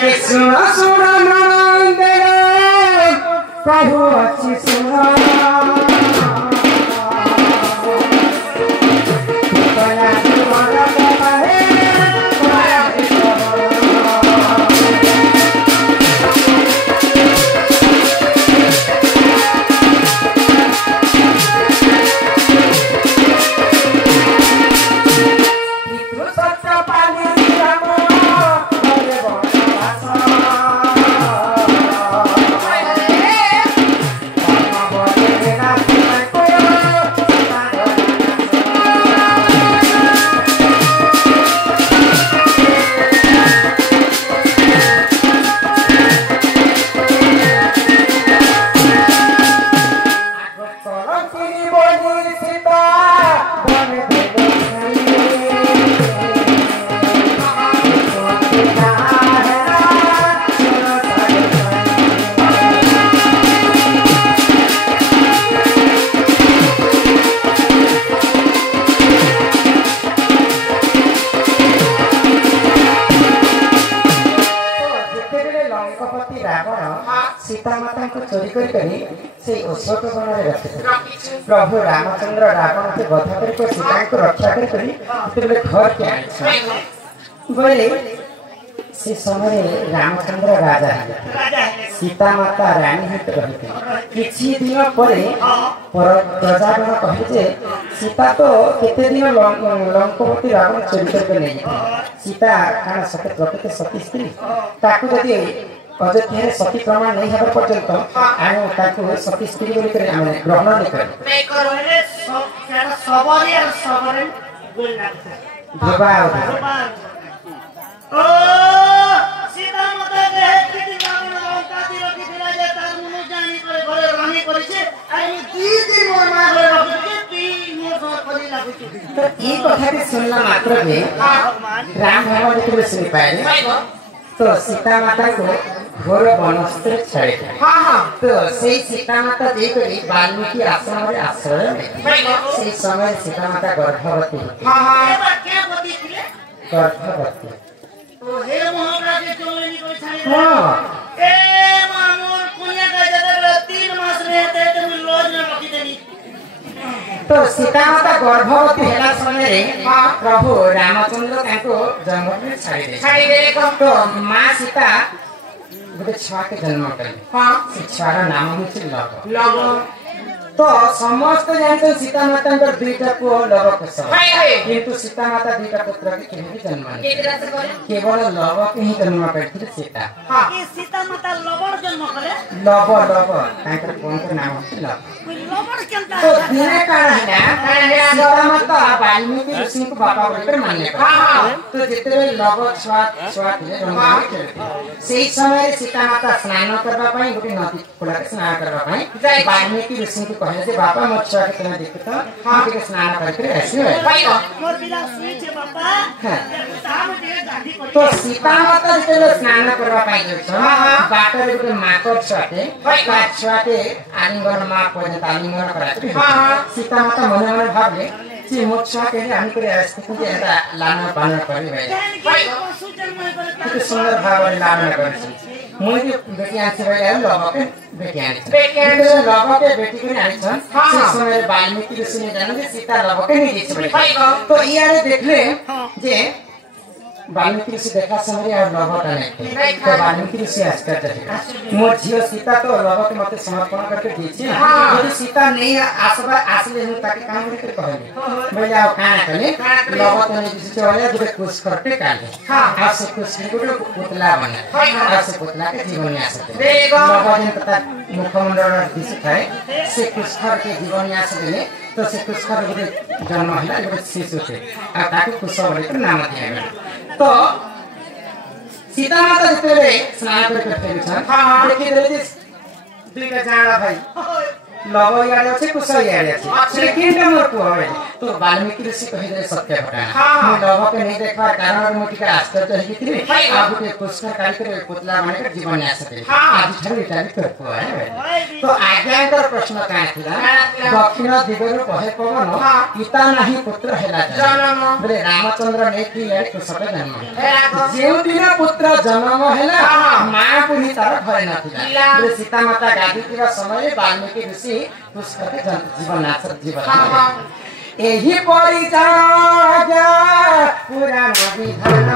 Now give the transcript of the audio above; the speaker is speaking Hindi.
कृष्ण सुन नंदन प्रभु अच्छी सुना सीता माता को चोरी करी से अशोक वन में रखी प्रभु रामचंद्र रावण के वध कर सीता को रक्षा करी घर के बोले से समय रामचंद्र राजा सीता माता रानी हित रही किछि दिन पर प्रजागण कहे सीता तो केते दिन लंकोपति रावण चोरी कर नहीं सीता कारण सत्य प्रकृत सती स्त्री ताकू जदि अयोध्या सती प्रमाण नहीं होगा पर्यंत आम ताकू सती स्त्री बोली कर आम ग्रहण नहीं कर ये कथा सुनला मात्र राम भगवान जो सुन पाए तो सीता माता को घोर वनस्त्र छाड़े तो से सीता माता देकरी वाल्मीकि आश्रम रे आश्रय से समय सीता माता गर्भवती गर्भवती तो हे महाराज के चोरी को छाड़े ए मामूर पुण्य का जगह 3 मास रहते तुम लॉज में रखी देनी तो सीता माता गर्भवती हेला समय प्रभु रामचंद्र ताको जंगल में छाड़ी दे तो मां सीता गोटे छुआ के जन्म कले से छुआर नाम होछि लव तो समस्त जानते सीता माता दुईटा पुओ लव कुश किंतु सीता माता दुईटा पुत्र के केही जन्म केवल लव के ही जन्म करथि सीता ये सीता माता लवण जन्म करे लव ताकर कोन के नाम होछि लव लवण केनता तो दिने काण है सीता माता वाल्मीकि ऋषि को बाबा बोलकर मानले तो जेते लव छुआ थे रंग सेही समय सीता माता स्नान करबा पई गोटे नदी खोला के स्नान करबा पई वाल्मीकि ऋषि को कहले जे बाबा मोर छुआ के तने देखत हम के स्नान करके आसी मोर बिना सुई छे बाबा ताम के गाड़ी पड़ी तो सीता माता जेते स्नान करबा पई छ बाटर गोटे माकर छुआते छुआते आलिंगन मा पर्यंत आलिंगन करा सीता माता मन मन भाबले जे मोर छुआ के हामी करे आस्ते कि एटा लाना पाना करि भाइ तो सुंदर भाव लाना करि मोर के बेटिया से भाइ लबके बेटिया लबके बेटी के आइ छन से समय वाल्मीकि ऋषि ने जाने सीता लबके नहीं दिछ तो इयारे देखले जे वाल्मीकि ऋषि देखा समय और लबटा नहीं तो वाल्मीकि ऋषि आश्चर्य मोर झियो सीता तो लबके मते समर्पण करके दीछि यदि सीता नहीं आसबा आसले हूं ताके काम करके कहले भैया आओ खाना कले लबके नहीं दिछि चले दुटे कुछ करके काले हां से कुछ गुडो पुतला बना आ से पुतला के जीवन में आसे लबके तथा मुखमंडल दिछि थाए से कुछ करके जीवन में आसे देले तो से कुछ कर गुडे जन्म होला गुडे शिशु थे आ ताके कुछ बोले नाम दिया तो सीता माता जते स्नान करके फेरि छन देखि देले दुईटा जाडा भाइ लव यारे अछि कुश यारे अछि लेकिन मोर पुआ तो वाल्मीकि ऋषि कहिदे सत्य घटना मु लव के नहीं देखबार कारण मु टिका आश्चर्य हेतिले आबु के पुष्कर कार्यक्रम पुतला माने जीवन आसते आज छले तारी कर पुआ तो आज्ञाकर प्रश्न का थिला दक्षिण दिगरु कहे पवन पिता नाही पुत्र हेला जन्म बोले रामचंद्र ने की यार कुशक जन्म जेउ दिन पुत्र जन्म हेला मां पुनी तार घरे नथिला बोले सीता माता गादी किबा समय वाल्मीकि ऋषि पुष्कर के जीवन आसर जीवन एही परिचय पुराण विधान